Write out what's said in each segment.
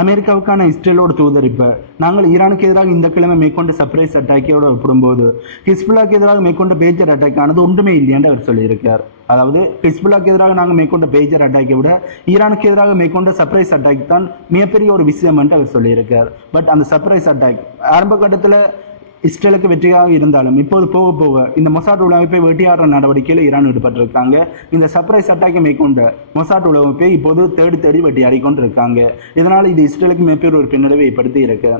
அமெரிக்காவுக்கான இஸ்ரேலோட தூதர் இப்ப நாங்கள் ஈரானுக்கு எதிராக இந்த கிழமை மேற்கொண்ட சர்ப்ரைஸ் அட்டாக்கோட ஒப்பிடும்போது ஹிஸ்புல்லாக்கு எதிராக மேற்கொண்ட பேஜர் அட்டாக் ஆனது ஒன்றுமே இல்லையான்னு அவர் சொல்லியிருக்கார். அதாவது ஹிஸ்புல்லாக்கு எதிராக நாங்கள் மேற்கொண்ட பேஜர் அட்டாக்கை விட ஈரானுக்கு எதிராக மேற்கொண்ட சர்ப்ரைஸ் அட்டாக் தான் மிகப்பெரிய ஒரு விஷயம் என்று அவர் சொல்லியிருக்கார். பட் அந்த சர்ப்ரைஸ் அட்டாக் ஆரம்ப கட்டத்தில் இஸ்ரேலுக்கு வெற்றியாக இருந்தாலும் இப்போது போக போக இந்த மொசாட் உளவமைப்பை வெட்டியாடுற நடவடிக்கையில் ஈரான் ஈடுபட்டிருக்காங்க. இந்த சர்ப்ரைஸ் அட்டாக்கை மேற்கொண்ட மொசாட் உளவமைப்பை இப்போது தேடி வெட்டியாடி கொண்டிருக்காங்க. இதனால் இது இஸ்ரேலுக்கு மிகப்பெரிய ஒரு பின்னடைவை ஏற்படுத்தி இருக்கு.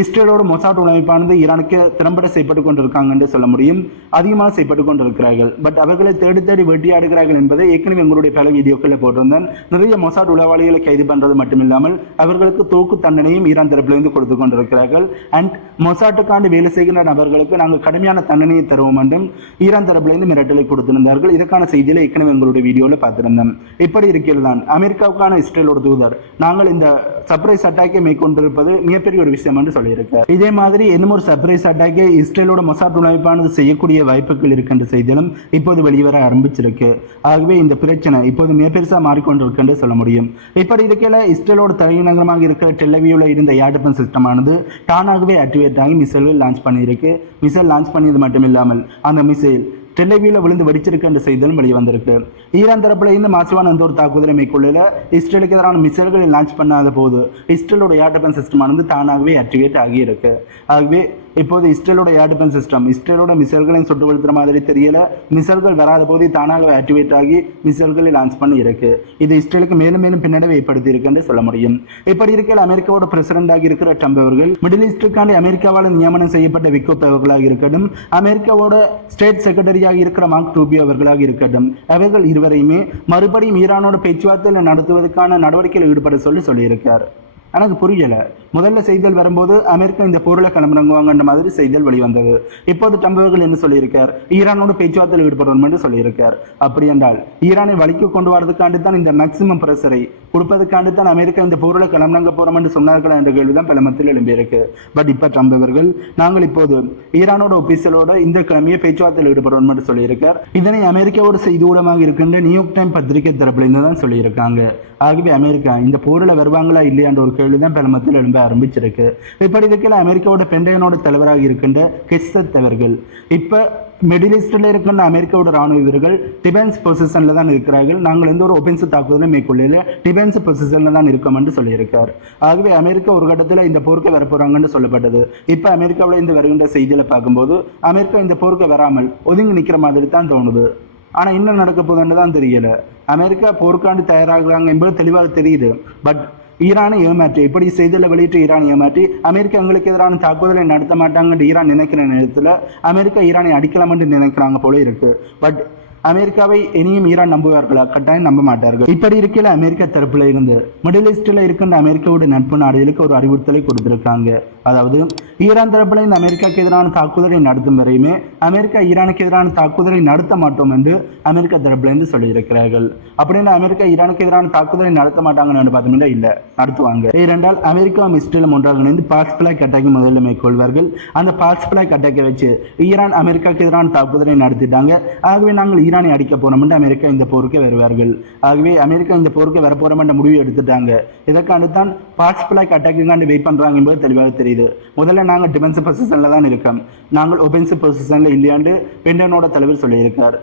இஸ்ரேலோட மொசாட் உளவமைப்பானது ஈரானுக்கு திறம்பட செய்யப்பட்டு கொண்டிருக்காங்க என்று சொல்ல முடியும். அதிகமாக செய்யப்பட்டு கொண்டிருக்கிறார்கள். பட் அவர்களை தேடி வேட்டியாடுகிறார்கள் என்பதை ஏற்கனவே எங்களுடைய பல வீடியோக்களில் போட்டிருந்தேன். நிறைய மொசாட் உளவாளிகளை கைது பண்ணுறது மட்டுமில்லாமல் அவர்களுக்கு தூக்கு தண்டனையும் ஈரான் தரப்பிலிருந்து கொடுத்து கொண்டிருக்கிறார்கள். அண்ட் மொசாட்டுக்காண்டு வேலை செய்கின்ற நபர்களுக்கு நாங்கள் கடுமையான தண்டனையை தருவோம் என்றும் ஈரான் தரப்பிலிருந்து மிரட்டலை கொடுத்திருந்தார்கள். இதற்கான செய்திகளை ஏற்கனவே எங்களுடைய வீடியோவில் பார்த்திருந்தோம். இப்படி இருக்கிறது தான் அமெரிக்காவுக்கான இஸ்ரேலோட தூதர் நாங்கள் இந்த சர்ப்ரைஸ் அட்டாக்கை மேற்கொண்டிருப்பது மிகப்பெரிய ஒரு விஷயம் என்று சொல்லியிருக்கார். இதே மாதிரி இன்னும் ஒரு சர்ப்ரைஸ் அட்டாக்கை இஸ்ரேலோட மொசாட் உளவமைப்பானது செய்யக்கூடிய வாய்ப்புகள் இருக்கின்ற செய்திகளும் இப்போது வெளிவர ஆரம்பிச்சிருக்கு. ஆகவே இந்த பிரச்சனை இப்போது மிக பெருசா மாறிக்கொண்டிருக்கு சொல்ல முடியும். இப்படி இருக்கையில இஸ்ரேலோட தலைநகரமாக இருக்கிற டெல்லவியூல இருந்த ஏர் டிஃபென்ஸ் சிஸ்டமானது தானாகவே ஆக்டிவேட் ஆகி மிசைல்கள் லான்ச் பண்ணியிருக்கு. மிசைல் லான்ச் பண்ணியது மட்டும் இல்லாமல் அந்த மிசைல் டெல்லவியூல விழுந்து வெடிச்சிருக்கு என்ற செய்திகளும் வெளிவந்திருக்கு. ஈரான் தரப்புல இருந்து மாசிவான எந்த ஒரு தாக்குதலை மேற்கொள்ளல. இஸ்ரேலுக்கு எதிரான மிசைல்களை லான்ச் பண்ணாத போது இஸ்ரேலோட ஏர் டிஃபென்ஸ் சிஸ்டமானது தானாகவே ஆக்டிவேட் ஆகியிருக்கு. ஆகவே இப்போது இஸ்ரேலோட ஏர் டிஃபென்ஸ் சிஸ்டம் இஸ்ரேலோட மிசைல்களையும் சுட்டு வீழ்த்துற மாதிரி தெரியல. மிசைல்கள் வராத போது தானாகவே ஆக்டிவேட் ஆகி மிசைல்களை லான்ச் பண்ணி இருக்கு. இது இஸ்ரேலுக்கு மேலும் மேலும் பின்னடைவை ஏற்படுத்தி இருக்குன்னு சொல்ல முடியும். இப்படி இருக்கையில் அமெரிக்காவோட பிரசிடண்டாக இருக்கிற ட்ரம்ப் அவர்கள் மிடில் ஈஸ்டுக்காண்டி அமெரிக்காவால் நியமனம் செய்யப்பட்ட விக்கோப் அவர்களாக இருக்கட்டும், அமெரிக்காவோட ஸ்டேட் செக்ரட்டரியாக இருக்கிற மார்க் ரூபியோ அவர்களாக இருக்கட்டும், அவர்கள் இருவரையுமே மறுபடியும் ஈரானோட பேச்சுவார்த்தையில் நடத்துவதற்கான நடவடிக்கையில் ஈடுபட சொல்லியிருக்கார். எனக்கு புரியல. முதல்ல செய்திகள் வரும்போது அமெரிக்கா இந்த போரில் களமிறங்குவாங்கன்ற மாதிரி செய்திகள் வெளிவந்தது. இப்போது ட்ரம்ப் அவர்கள் என்ன சொல்லியிருக்கார்? ஈரானோட பேச்சுவார்த்தையில் ஈடுபடணும் என்று சொல்லியிருக்கார். அப்படி என்றால் ஈரானை வழிக்கு கொண்டு வரதுக்காண்டி தான் இந்த மேக்சிமம் பிரஷரை கொடுப்பதற்காண்டி தான் அமெரிக்கா இந்த போரில் களமிறங்க போறோம் என்று சொன்னார்களா என்ற கேள்விதான் பலமத்தில் எழும்பியிருக்கு. பட் இப்ப ட்ரம்ப் அவர்கள் நாங்கள் இப்போது ஈரானோட ஒபிசியலோட இந்த கிழமையை பேச்சுவார்த்தையில் ஈடுபடணும் என்று சொல்லியிருக்கார். இதனை அமெரிக்காவோட செய்தி ஊடகமாக இருக்கின்ற நியூயார்க் டைம் பத்திரிகை தரப்பிலிருந்து தான் சொல்லியிருக்காங்க. ஆகவே அமெரிக்கா இந்த போரில் வருவாங்களா இல்லையான்ற ஒரு கேள்விதான் பலமத்தில் எழும்ப ஆரம்பிச்சிருக்கு. இப்படி இருக்கையில் அமெரிக்காவோட பென்டகனோட தலைவராக இருக்கின்ற கெஸ்ஸத் அவர்கள் இப்ப மிடில் ஈஸ்டில் இருக்கின்ற அமெரிக்காவோட ராணுவ வீரர்கள் டிஃபென்ஸ் பொசிஷன்ல தான் இருக்கிறார்கள். நாங்கள் எந்த ஒரு ஒபென்சிவ் தாக்குதலும் மேற்கொள்ள டிஃபென்ஸ் பொசிஷன்ல தான் இருக்கோம் என்று சொல்லியிருக்கார். ஆகவே அமெரிக்கா ஒரு கட்டத்தில் இந்த போருக்கு வரப்போறாங்கன்னு சொல்லப்பட்டது. இப்ப அமெரிக்காவில் இந்த வருகின்ற செய்திகளை பார்க்கும்போது அமெரிக்கா இந்த போருக்கு வராமல் ஒதுங்கி நிற்கிற மாதிரி தான் தோணுது. ஆனா இன்னும் நடக்க போதுன்னு தான் தெரியல. அமெரிக்கா போருக்காண்டு தயாராகிறாங்க என்பது தெளிவாக தெரியுது. பட் ஈரானை ஏமாற்றி இப்படி செய்தியில் வெளியிட்டு ஈரான் ஏமாற்றி அமெரிக்கா எங்களுக்கு எதிரான தாக்குதலை நடத்த மாட்டாங்கன்னு ஈரான் நினைக்கிற நேரத்தில் அமெரிக்கா ஈரானை அடிக்கலாம் என்று நினைக்கிறாங்க போல இருக்கு. பட் அமெரிக்காவை இனியும் ஈரான் நம்புவார்களா? கட்டாயம் நம்ப மாட்டார்கள். இப்படி இருக்கையில அமெரிக்கா தரப்புல இருந்து மிடில் ஈஸ்ட்ல இருக்கின்ற அமெரிக்காவோட நட்பு நாடுகளுக்கு ஒரு அறிவுறுத்தலை கொடுத்திருக்காங்க. அதாவது ஈரான் தரப்புல இந்த அமெரிக்காவுக்கு எதிரான தாக்குதலை நடத்தும் வரையுமே அமெரிக்கா ஈரானுக்கு எதிரான தாக்குதலை நடத்த மாட்டோம் என்று அமெரிக்கா தரப்புல இருந்து சொல்லியிருக்கிறார்கள். அப்படின்னு அமெரிக்கா ஈரானுக்கு எதிரான தாக்குதலை நடத்த மாட்டாங்கன்னு பார்த்தோம்னா இல்ல, நடத்துவாங்க. ஏனென்றால் அமெரிக்காவும் இஸ்ரேலும் ஒன்றாக இணைந்து பாக்ஸ் பிளாக் அட்டாக்கை முதல்ல மேற்கொள்வார்கள். அந்த பாக்ஸ் பிளாக் அட்டாக்கை வச்சு ஈரான் அமெரிக்காவுக்கு எதிரான தாக்குதலை நடத்திட்டாங்க. ஆகவே நாங்கள் ஈரானை அடிக்க போறோம் என்று அமெரிக்கா இந்த போருக்கு வருவார்கள். ஆகவே அமெரிக்கா இந்த போருக்கு வரப்போறோம் என்ற முடிவு எடுத்துட்டாங்க. இதற்காண்டு தான் பாக்ஸ் பிளாக் அட்டாக்கு வெயிட் பண்றாங்க என்பது தெளிவாக தெரியுது. முதல்ல நாங்கள் டிஃபென்ஸ் பொசிஷன்ல தான் இருக்கோம், நாங்கள் ஒபென்சிவ் பொசிஷன்ல இல்லையாண்டு பென்டகனோட தலைவர் சொல்லியிருக்கார்.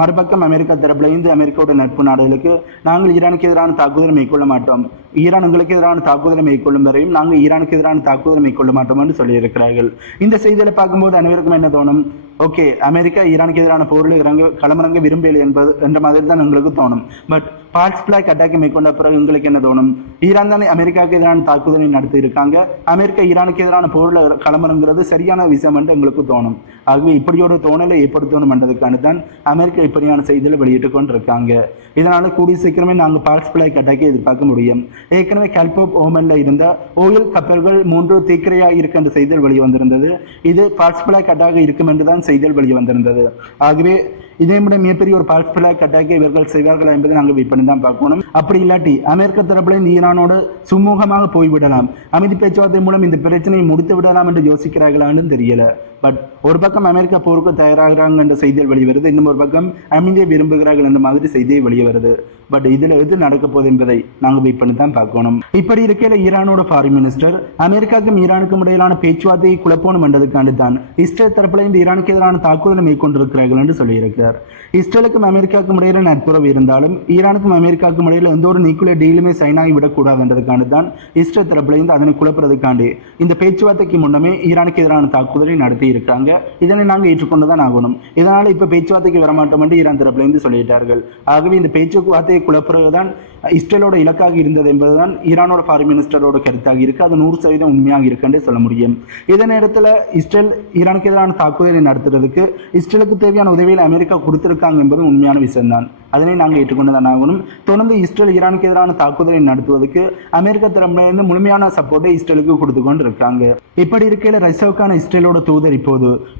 மறுபக்கம் அமெரிக்கா தரப்புல இருந்து அமெரிக்காவோட நட்பு நாடுகளுக்கு நாங்கள் ஈரானுக்கு எதிரான தாக்குதலை மேற்கொள்ள மாட்டோம், ஈரான் உங்களுக்கு எதிரான தாக்குதலை மேற்கொள்ளும் வரையும் நாங்கள் ஈரானுக்கு எதிரான தாக்குதலை மேற்கொள்ள மாட்டோம் என்று சொல்லியிருக்கிறார்கள். இந்த செய்திகளை பார்க்கும்போது அனைவருக்கும் என்ன தோணும்? ஓகே, அமெரிக்கா ஈரானுக்கு எதிரான போரில் களமிறங்க விரும்பவில்லை என்பது என்ற மாதிரி தான் உங்களுக்கு தோணும். பட் பாக்ஸ் பிளாக் அட்டாக்கை மேற்கொண்ட பிறகு உங்களுக்கு என்ன தோணும்? ஈரான் தானே அமெரிக்காவுக்கு எதிரான தாக்குதலை நடத்தி இருக்காங்க, அமெரிக்கா ஈரானுக்கு எதிரான போரில் களமிறங்கிறது சரியான விஷயம் என்று உங்களுக்கு தோணும். ஆகவே இப்படியோட தோணலை ஏற்படுத்தணும் என்றதுக்கான தான் அமெரிக்கா இப்படியான செய்திகளை வெளியிட்டு கொண்டிருக்காங்க. இதனால கூடிய சீக்கிரமே நாங்கள் பாக்ஸ் பிளாக் அட்டாக்கை எதிர்பார்க்க முடியும். ஏற்கனவே கல்போப் ஓமன்ல இருந்த ஓயில் கப்பல்கள் 3 தீக்கிரையாக இருக்கின்ற செய்திகள் வெளிவந்திருந்தது. இது பாக்ஸ் பிளாக் அட்டாக இருக்கும் என்றுதான் செய்திகள் வெளிவந்திருந்தது. ஆகவே இதே விட மிகப்பெரிய ஒரு பாக்ஸ் பிளாக் அட்டாக்கை இவர்கள் செய்வார்கள் என்பதை நாங்கள் வெயிட் பண்ணி தான் பார்க்கணும். அப்படி இல்லாட்டி அமெரிக்க தரப்புல இந்த ஈரானோடு சுமூகமாக போய்விடலாம், அமைதி பேச்சுவார்த்தை மூலம் இந்த பிரச்சனையை முடித்து விடலாம் என்று யோசிக்கிறார்களான்னு தெரியல. பட் ஒரு பக்கம் அமெரிக்கா போருக்கு தயாராகிறாங்க என்ற செய்திகள் வெளிவருது, இன்னும் ஒரு பக்கம் அமைதியை விரும்புகிறார்கள் என்ற மாதிரி செய்தியை வெளியே வருது. பட் இதுல எது நடக்க போகுது என்பதை நாங்கள் வெயிட் பண்ணி தான் பார்க்கணும். இப்படி இருக்கையில ஈரானோட ஃபாரின் மினிஸ்டர் அமெரிக்காவுக்கும் ஈரானுக்கும் இடையிலான பேச்சுவார்த்தையை குழப்பணும் என்றதுக்காண்டு தான் இஸ்ரேல் தரப்புல இந்த ஈரானுக்கு எதிரான தாக்குதலை மேற்கொண்டிருக்கிறார்கள் என்று சொல்லியிருக்கிறார். இஸ்ரேலுக்கும் அமெரிக்காவுக்கும் இடையில நட்புறவு இருந்தாலும் ஈரானுக்கும் அமெரிக்காவுக்கும் இடையில எந்த ஒரு நியூக்ளியர் டீலுமே சைன் ஆகி விடக்கூடாது என்றதுக்காண்டு தான் இஸ்ரேல் தரப்புல இருந்து அதனை குழப்பறதுக்காண்டு இந்த பேச்சுவார்த்தைக்கு முன்னமே ஈரானுக்கு எதிரான தாக்குதலை நடத்தி இருக்காங்க. இதனை நாங்கள் ஏற்றுக்கொண்டுதான் ஆகணும். இதனால இப்ப பேச்சுவார்த்தைக்கு வரமாட்டோம் என்று ஈரான் தரப்புல இருந்து சொல்லிட்டார்கள். ஆகவே இந்த பேச்சுவார்த்தையை குழப்புறதுதான் இஸ்ரேலோட இலக்காக இருந்தது என்பதுதான் ஈரானோட ஃபாரின் மினிஸ்டரோட கருத்தாக இருக்கு. அது 100% உண்மையாக இருக்குன்னு சொல்ல முடியும். இதே நேரத்தில் இஸ்ரேல் ஈரானுக்கு எதிரான தாக்குதலை நடத்துறதுக்கு இஸ்ரேலுக்கு தேவையான உதவிகளை அமெரிக்கா கொடுத்திருக்காங்க என்பது உண்மையான விஷயம்தான். அதனை நாங்கள் ஏற்றுக்கொண்டு தான் ஆகணும். தொடர்ந்து இஸ்ரேல் ஈரானுக்கு எதிரான தாக்குதலை நடத்துவதற்கு அமெரிக்கா தரப்பிலிருந்து முழுமையான சப்போர்ட்டை இஸ்ரேலுக்கு கொடுத்து கொண்டு இருக்காங்க. இப்படி இருக்கையில் ரஷ்யாவுக்கான இஸ்ரேலோட தூதர்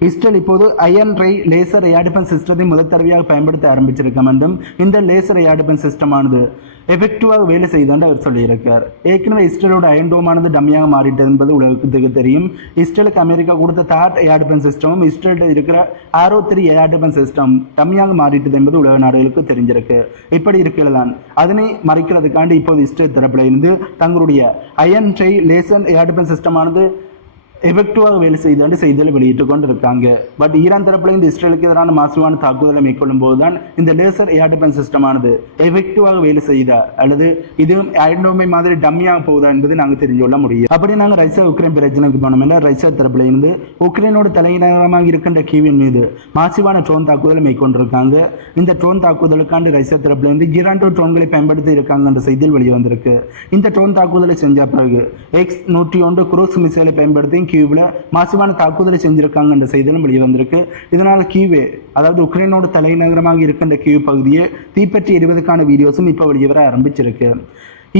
இஸ்ரேல் இப்போது அயன் ரை லேசர் ஏர் டிஃபென்ஸ் சிஸ்டத்தை முதல் தடவையாக பயன்படுத்த ஆரம்பிச்சிருக்க வேண்டும். இந்த லேசர் ஏர் டிஃபென்ஸ் சிஸ்டமானது எஃபெக்டிவாக வேலை செய்தாண்டு அவர் சொல்லியிருக்கார். ஏற்கனவே இஸ்ரேலோட அயன்டோமானது டம்மியாக மாறிட்டது என்பது உலகத்துக்கு தெரியும். இஸ்ரேலுக்கு அமெரிக்கா கொடுத்த தாட் ஏர் டிஃபென்ஸ் சிஸ்டமும் இஸ்ரேலில் இருக்கிற ஆரோ 3 ஏர் டிஃபென்ஸ் சிஸ்டம் டம்மியாக மாறிட்டது என்பது உலக நாடுகளுக்கு தெரிஞ்சிருக்கு. இப்படி இருக்கிறதான் அதனை மறைக்கிறதுக்காண்டி இப்போது இஸ்ரேல் தரப்பில் இருந்து தங்களுடைய அயன் ட்ரை லேசர் ஏர் டிஃபென்ஸ் சிஸ்டமானது எஃபெக்டிவாக வேலை செய்தாண்டு செய்தியில் வெளியிட்டு கொண்டு இருக்காங்க. பட் ஈரான் தரப்புல இந்த இஸ்ரேலுக்கு எதிரான மாசுவான தாக்குதலை மேற்கொள்ளும் போதுதான் இந்த லேசர் ஏர் டிஃபென்ஸ் சிஸ்டமானது எஃபெக்டிவாக வேலை செய்தா அல்லது இது அயன்டோமை மாதிரி டம்மியாக போகுதா என்பது நாங்கள் தெரிஞ்சு கொள்ள முடியும். அப்படி நாங்கள் ரஷ்யா உக்ரைன் பிரச்சனைக்கு போனோம்னா ரஷ்யா தரப்புல இருந்து உக்ரைனோட தலைநகரமாக இருக்கின்ற கீவின் மீது மாசிவான ட்ரோன் தாக்குதலை மேற்கொண்டிருக்காங்க. இந்த ட்ரோன் தாக்குதலுக்காண்டு ரஷ்யா தரப்புல இருந்து ஈரான் ட்ரோன்களை பயன்படுத்தி இருக்காங்க என்ற செய்தியில் வெளியே வந்திருக்கு. இந்த ட்ரோன் தாக்குதலை செஞ்ச பிறகு X-101 குரூஸ் மிசைலை பயன்படுத்தி கீவ்ல மாசுவான தாக்குதலை செஞ்சிருக்காங்க என்ற செய்தியும் வெளியே வந்திருக்கு. இதனால் கீவே அதாவது உக்ரைனோட தலைநகரமாக இருக்கின்ற கீவ் பகுதியை தீப்பற்றி எரிவதற்கான வீடியோஸும் இப்போ வெளியே வர ஆரம்பிச்சிருக்கு.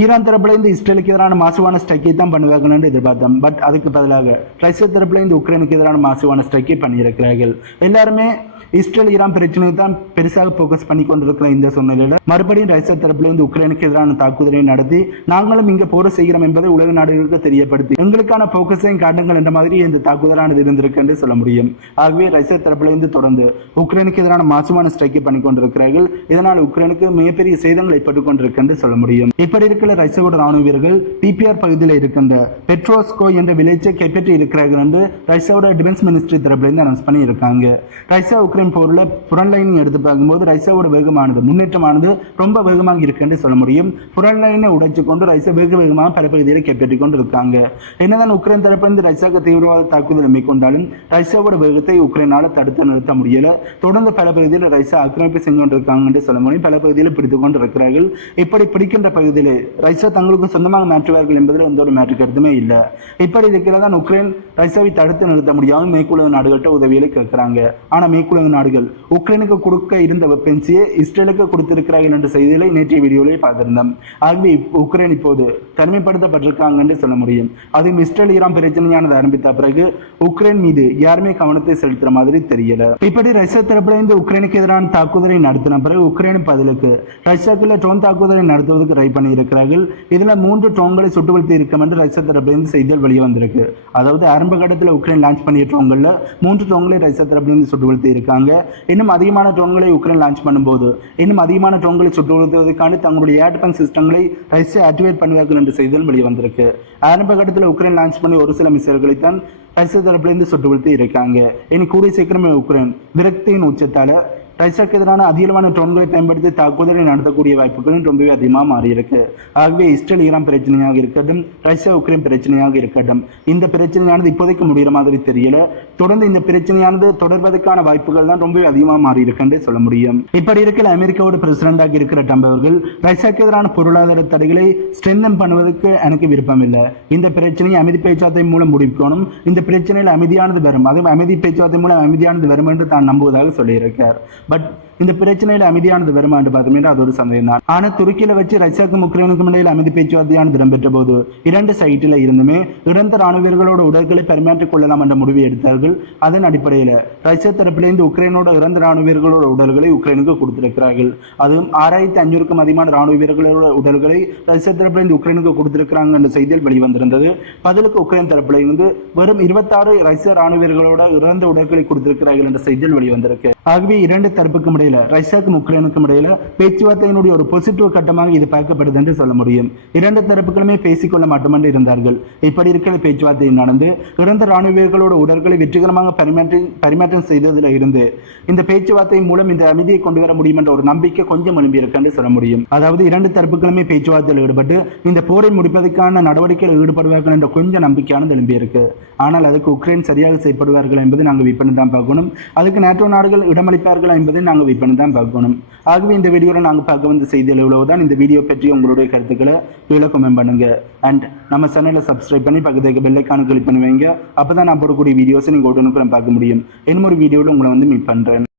ஈரான் தரப்புல இந்த இஸ்ரேலுக்கு எதிரான மாசுவான ஸ்ட்ரைக்கை தான் பண்ணுவாங்கன்னு எதிர்பார்த்தோம். பட் அதுக்கு பதிலாக ரஷ்யா தரப்புல இந்த உக்ரைனுக்கு எதிரான மாசுவான ஸ்ட்ரைக்கை பண்ணியிருக்கிறார்கள். எல்லாருமே இஸ்ரேல் ஈரான் பிரச்சனையை தான் பெருசாக போக்கஸ் பண்ணி கொண்டிருக்கிற இந்த சூழ்நிலையில் மறுபடியும் ரஷ்யா தரப்புல இருந்து உக்ரைனுக்கு எதிரான தாக்குதலை நடத்தி நாங்களும் இங்க போர் செய்கிறோம் என்பதை உலக நாடுகளுக்கு தெரியப்படுத்தி எங்களுக்கான போக்கஸையும் காட்டுங்கள் என்ற மாதிரி இந்த தாக்குதலானது இருந்திருக்கு என்று சொல்ல முடியும். ஆகவே ரஷ்யா தரப்புல இருந்து தொடர்ந்து உக்ரைனுக்கு எதிரான மாசுவான ஸ்ட்ரைக்கை பண்ணி கொண்டிருக்கிறார்கள். இதனால் உக்ரைனுக்கு மிகப்பெரிய சேதங்கள் ஏற்பட்டுக் கொண்டிருக்கு என்று சொல்ல முடியும். இப்படி இருக்கிற ரஷ்யாவோட ராணுவ வீரர்கள் டிபிஆர் பகுதியில் இருக்கின்ற பெட்ரோஸ்கோ என்ற வில்லேஜை கைப்பற்றி இருக்கிறார்கள் என்று ரஷ்யாவோட டிஃபென்ஸ் மினிஸ்ட்ரி தரப்புல இருந்து அனௌன்ஸ் பண்ணி இருக்காங்க. ரஷ்யா உக்ரைன் போர்ல புறன் லைன் எடுத்து பார்க்கும்போது ரஷ்யாவோட வேகமானது முன்னேற்றமானது ரொம்ப வேகமாக இருக்குன்னு சொல்ல முடியும். புறன் லைனை உடைச்சு கொண்டு ரஷ்யா வேகமாக பல பகுதியில் கைப்பற்றி கொண்டு இருக்காங்க. என்னதான் உக்ரைன் தரப்பிலிருந்து ரஷ்யாவுக்கு தீவிரவாத தாக்குதல் மேற்கொண்டாலும் ரஷ்யாவோட வேகத்தை உக்ரைனால தடுத்து நிறுத்த முடியல. தொடர்ந்து பல பகுதியில் ரஷ்யா ஆக்கிரமிப்பு செஞ்சு கொண்டிருக்காங்க சொல்ல முடியும். பல பகுதியில் பிடித்துக் கொண்டு இருக்கிறார்கள். இப்படி பிடிக்கின்ற பகுதியில் ரஷ்யா தங்களுக்கு சொந்தமாக மாற்றுவார்கள் என்பதில் எந்த ஒரு மாற்று கருத்துமே இல்லை. இப்படி இருக்கிறதான் உக்ரைன் ரஷ்யாவை தடுத்து நிறுத்த முடியாமல் மேற்குலக நாடுகள்கிட்ட உதவிகளை கேட்கிறாங்க. ஆனா மேற்குலக நாடுகள் உக்ரைனுக்கு கொடுக்க இருந்த வெப்பன்ஸையே இஸ்ரேலுக்கு கொடுத்திருக்கிறார்கள் என்ற செய்திகளை நேற்றைய வீடியோவை பார்த்திருந்தோம். ஆகவே உக்ரைன் இப்போது தனிமைப்படுத்தப்பட்டிருக்காங்க என்று சொல்ல முடியும். அதுவும் இஸ்ரேல் ஈரான் பிரச்சனையானது ஆரம்பித்த பிறகு உக்ரைன் மீது யாருமே கவனத்தை செலுத்துற மாதிரி தெரியல. இப்படி ரஷ்யா தரப்புல இந்த உக்ரைனுக்கு எதிரான தாக்குதலை நடத்தின பிறகு உக்ரைன் பதிலுக்கு ரஷ்யாக்குள்ள ட்ரோன் தாக்குதலை நடத்துவதற்கு ட்ரை பண்ணி இருக்கிறார்கள். இதுல 3 ட்ரோன்களை சுட்டு வீழ்த்தி இருக்கும் என்று ரஷ்யா தரப்புல இருந்து செய்திகள் வெளியே வந்திருக்கு. அதாவது ஆரம்ப கட்டத்தில் உக்ரைன் லான்ச் பண்ணிய ட்ரோன்கள்ல 3 ட்ரோன்களை ரஷ்யா தரப்புல இருந்து சுட்டு வீழ்த்தி இருக்காங்க. இன்னும் அதிகமான ட்ரோன்களை உக்ரைன் லான்ச் பண்ணும்போது இன்னும் அதிகமான ட்ரோன்களை சுட்டு வீழ்த்துவதற்கான தங்களுடைய ஏர் டிஃபென்ஸ் சிஸ்டங்களை ரஷ்யா ஆக்டிவேட் பண்ணுவார்கள் என்ற செய்திகள் வெளியே வந்திருக்கு. ஆரம்ப கட்டத்தில் உக்ரைன் லான்ச் பண்ணி ஒரு சில மிசைல்களை தான் ரஷ்யா தரப்பிலிருந்து சுட்டு வீழ்த்தி இருக்காங்க. இனி கூடிய சீக்கிரமே உக்ரைன் விரக்தியின் உச்சத்தால ரஷ்யாவுக்கு எதிரான அதிகமான ட்ரோன்களை பயன்படுத்தி தாக்குதலை நடத்தக்கூடிய வாய்ப்புகளும் ரொம்பவே அதிகமாக மாறியிருக்கு. ஆகவே இஸ்ரேல் ஈரான் பிரச்சனையாக இருக்கட்டும், ரஷ்யா உக்ரைன் பிரச்சனையாக இருக்கட்டும், இந்த பிரச்சனையானது இப்போதைக்கு முடிகிற மாதிரி தெரியல. தொடர்ந்து இந்த பிரச்சனையானது தொடர்வதற்கான வாய்ப்புகள் தான் ரொம்பவே அதிகமாக மாறி இருக்குன்னு சொல்ல முடியும். இப்படி இருக்கிற அமெரிக்காவோட பிரசிடண்டாக இருக்கிற ட்ரம்ப் அவர்கள் ரஷ்யாவுக்கு எதிரான பொருளாதார தடைகளை ஸ்ட்ரென்தன் பண்ணுவதற்கு எனக்கு விருப்பம் இல்லை. இந்த பிரச்சனையை அமைதி பேச்சுவார்த்தை மூலம் முடிக்கணும். இந்த பிரச்சனையில் அமைதியானது வரும், அதுவும் அமைதி பேச்சுவார்த்தை மூலம் அமைதியானது வரும் என்று தான் நம்புவதாக சொல்லியிருக்கார். பட் இந்த பிரச்சனையில் அமைதியானது வருமா என்று பார்த்தோம் அது ஒரு சந்தேகம் தான். ஆனால் துருக்கியில வச்சு ரஷ்யாவுக்கும் உக்ரைனுக்கும் இடையில் அமைதி பேச்சுவார்த்தையானது இடம்பெற்ற போது 2 சைட்டில் இருந்துமே இறந்த ராணுவ வீரர்களோட உடல்களை பரிமாற்றிக் கொள்ளலாம் என்ற முடிவை எடுத்தார்கள். அதன் அடிப்படையில் ரஷ்யா தரப்பிலிருந்து உக்ரைனோட இறந்த ராணுவ வீரர்களோட உடல்களை உக்ரைனுக்கு கொடுத்திருக்கிறார்கள். அதுவும் 6500க்கும் அதிகமான ராணுவ வீரர்களோட உடல்களை ரஷ்யா தரப்பிலிருந்து உக்ரைனுக்கு கொடுத்திருக்கிறாங்க என்ற செய்தியில் வெளிவந்திருந்தது. பதிலுக்கு உக்ரைன் தரப்பிலிருந்து வெறும் 26 ரஷ்ய ராணுவ வீரர்களோட இறந்த உடல்களை கொடுத்திருக்கிறார்கள் என்ற செய்தியில் வெளிவந்திருக்கு. ஆகவே இரண்டு தரப்புக்கும் இடையில, ரஷ்யாவுக்கும் உக்ரைனுக்கும் இடையில பேச்சுவார்த்தையினுடைய ஒரு பாசிட்டிவ் கட்டமாக இது பார்க்கப்படுது என்று சொல்ல முடியும். இரண்டு தரப்புகளுமே பேசிக்கொள்ள மட்டுமன்று இருந்தார்கள். இப்படி இருக்கிற பேச்சுவார்த்தை நடந்து இறந்த ராணுவ வீரர்களோட உடல்களை வெற்றிகரமாக பரிமாற்றம் செய்ததில் இருந்து இந்த பேச்சுவார்த்தை மூலம் இந்த அமைதியை கொண்டு வர முடியும் என்ற ஒரு நம்பிக்கை கொஞ்சம் எழும்பி இருக்கு என்று சொல்ல முடியும். அதாவது இரண்டு தரப்புகளுமே பேச்சுவார்த்தையில் ஈடுபட்டு இந்த போரை முடிப்பதற்கான நடவடிக்கையில் ஈடுபடுவார்கள் என்ற கொஞ்சம் நம்பிக்கையானது எழும்பி இருக்கு. ஆனால் அதுக்கு உக்ரைன் சரியாக செயல்படுவார்கள் என்பதை நாங்கள் வெயிட் பண்ணி தான் பார்க்கணும். அதுக்கு நேட்டோ நாடுகள் இடமளிப்பார்கள் என்பதை நாங்கள் வெயிட் பண்ணி தான் பார்க்கணும். ஆகவே இந்த வீடியோவில் நாங்கள் பார்க்க வந்த செய்திகள் இவ்வளவுதான். இந்த வீடியோ பற்றி உங்களுடைய கருத்துக்களை கீழே கமெண்ட் பண்ணுங்க. அண்ட் நம்ம சேனலை சப்ஸ்கிரைப் பண்ணி பக்கத்துக்கு பெல் ஐக்கானை கிளிக் பண்ணி வைங்க. அப்போ தான் நான் போடக்கூடிய வீடியோஸை நீங்கள் உடனுக்குடன் பார்க்க முடியும். இன்னும் ஒரு வீடியோவில் உங்களை வந்து மீட் பண்ணுறேன்.